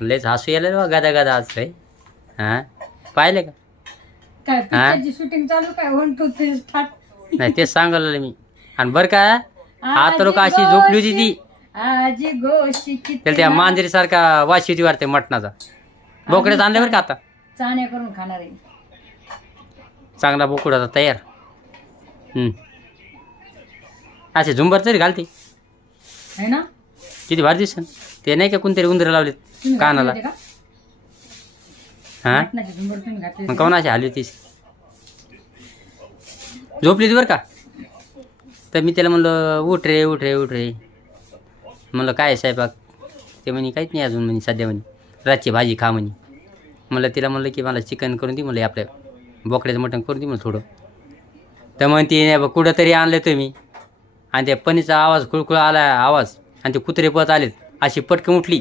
लयच हसू यायला रे बा, गदा गदा आज काय. हां पाहिले का? काय पिक्चरची शूटिंग चालू काय 1 2 3 स्टार्ट. नाही तेच सांगायला मी. आणि बरं का आता लोक अशी झोपली होती ती आजी गोशी किती त्याला त्या मांजरीसारखा वाशी होती वाटते मटणाचा. बोकड्यात आणले बरं का आता. चाण्या करून खाणार आहे. चांगला बोकड आता तयार. असे झुंबर तरी घालते है ना. किती भारी दिसन. ते नाही का कोणतरी उंदरं लावलेत तुम्ही कानाला. घातले होते का? हां मटणाचे झुंबर तुम्ही घातले मग होते? काऊन अशी हल्ली होतीस. झोपली होती बरं का. तर मी त्याला म्हणलं उठ रे उठ रे उठ रे. म्हणलं काय साहेबाक. ते म्हणे काहीच नाही अजून म्हणे सध्या म्हणे रातची भाजी खा म्हणे. म्हणलं तिला म्हणलं की मला चिकन करून दे म्हणलं आपल्या बोकड्याचं मटण करून दे म्हणलं थोडं. तर म्हणते कुठं तरी आणलं तुम्ही. आणि त्या पनीचा आवाज खुळखुळ आला आवाज आणि ते कुत्रे पळत आलेत अशी पटकन उठली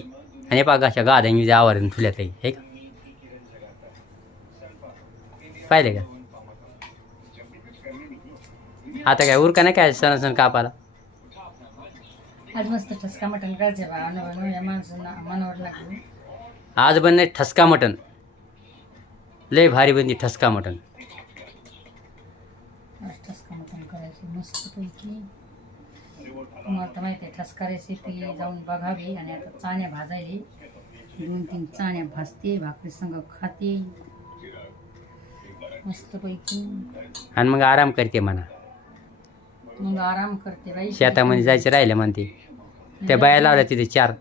आणि हे पागा अशा गाद्यांनी आवाज ठुल्यात हे का पाहिले का. आता काय उरका नाही काय सण सण कापाला. आज मस्त ठसका मटण करायचे बा. या माणसांना मनावर लागले. आज बनणे ठसका मटण. लय भारी बनली ठसका मटण. आज ठसका मटण करायचे मस्त पैकी. तुम्हाला तर माहिती आहे ठसका रेसिपी जाऊन बघावी. आणि आता चाण्या भाजायले 2-3 चाण्या भाजते भाकरी संग खाते मस्त पैकी. आणि मग आराम करते म्हणा. मग आराम करते बाई. शेतामध्ये जायचं राहिलं म्हणते. त्या बाया लावल्या तिथे 4.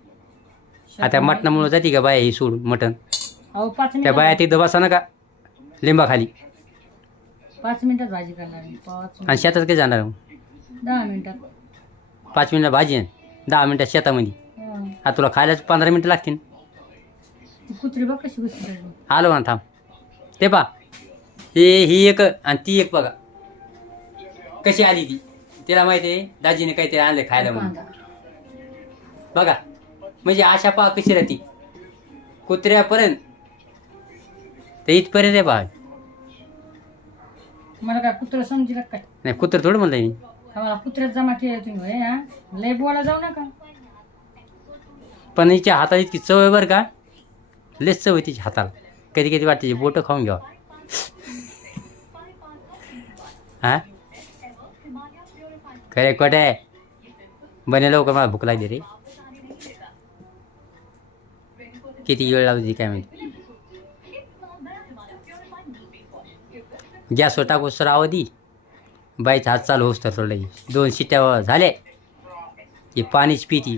आता मटणामुळं जाते का बाया ही सोडून मटण. अहो 5 त्या मिनिट बाया तिथं बसा ना का लिंबाखाली. 5 मिनिटात भाजी करणार मी. 5 आणि शेतात काय जाणार 10 मिनिटात. 5 मिनिटात भाजी आहे 10 मिनिटात शेतामध्ये. हं. आता तुला खायलाच 15 मिनिटं लागतील. ती कुत्री बघ कशी बसली राहिली. आलो ना थांब. ते पा ही एक आणि ती एक बघा कशी आली ती. तिला माहिती आहे दाजीने काहीतरी आणले खायला म्हणून. कांदा. बघा म्हणजे आशा पा कशी राहते कुत्र्यापर्यंत तर इथपर्यंत आहे पहा. मला काय कुत्र समजेल काय. नाही कुत्र थोडं म्हणलं मी. का मला कुत्र्यात जमा केलं तुम्ही होय, हा लय बोला जाऊ नका. पण हिच्या हाताला इतकी चव आहे बरं का. लयच चव आहे तिच्या हाताला. कधी कधी वाटते बोटं खाऊन घ्यावं. हां खरे कोटे बने लवकर मला भूक लागली रे. किती वेळ लावली काय माहिती. गॅसवर टाकू सर अवधी बाईचा हात चालू होस तर थोडं 2 शिट्ट्या झाले की पाणीच पिती.